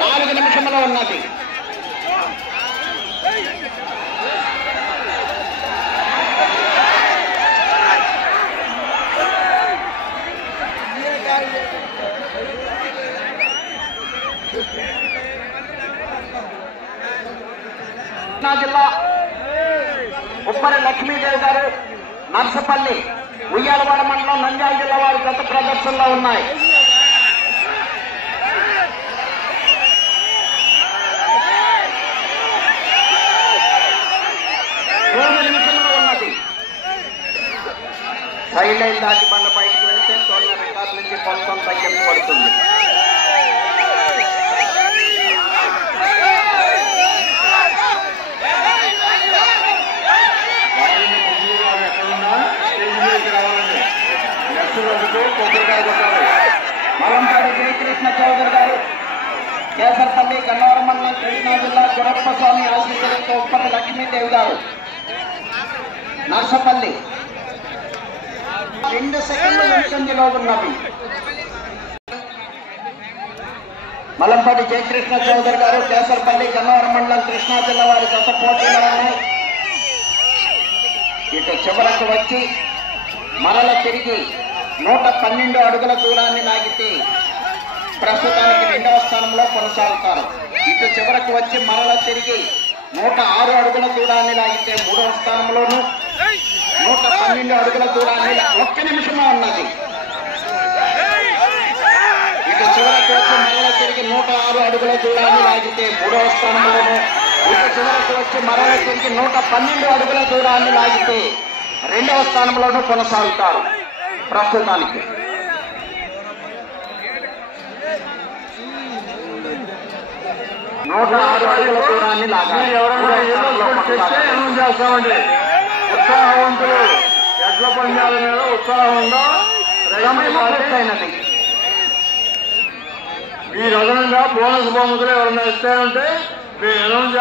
4 నిమిషంలో ఉన్నది. కృష్ణా జిల్లా ఉప్పరి లక్ష్మీదేవి గారు నర్సపల్లి ఉయ్యాలవాడ మండలం నంద్యాల జిల్లా వారి గత ప్రదర్శనలో ఉన్నాయి. సైడ్ లైన్ దాటి బండ బయటకు వెళ్తే తోళ్ళ రికార్డు నుంచి కొంచెం తగ్గింపబడుతుంది. మలంపాడి శ్రీకృష్ణ చౌదరి గారు కేసరపల్లి గన్నవరం మండలం కృష్ణా జిల్లా గురప్ప స్వామి ఆశీస్సులతో ఉప్పటి లక్ష్మీదేవి గారు నర్సపల్లి 2 సెకండ్ల వెనుకంజలో ఉన్నవి. మలంపాటి జయకృష్ణ చౌదరి గారు కేసరపల్లి గన్నవరం మండలం కృష్ణా జిల్లా వారి గత పోటీలో ఉన్నాయి. ఇటు చివరకు వచ్చి మరల తిరిగి 112 అడుగుల దూరాన్ని లాగితే ప్రస్తుతానికి 2వ స్థానంలో కొనసాగుతారు. ఇటు చివరకు వచ్చి మరల తిరిగి 106 అడుగుల దూరాన్ని లాగితే 3వ స్థానంలోను, 112 అడుగుల దూరాన్ని 1 నిమిషంలో ఉన్నది. ఇటు చివరకు వచ్చి మరల తిరిగి 106 అడుగుల దూరాన్ని లాగితే 3వ స్థానంలోను, ఇటు చివరకు వచ్చి మరల తిరిగి 112 అడుగుల దూరాన్ని లాగితే 2వ స్థానంలోనూ కొనసాగుతారు. ప్రస్తుతానికి 106 అడుగుల దూరాన్ని లాగాలి. చేస్తామండి. ఉత్సాహవంతులు ఎడ్ల పందాల మీద ఉత్సాహంగా అయినది. మీరు అదనంగా బోనస్ బహుమతులు ఎవరైనా ఇస్తారంటే మీరు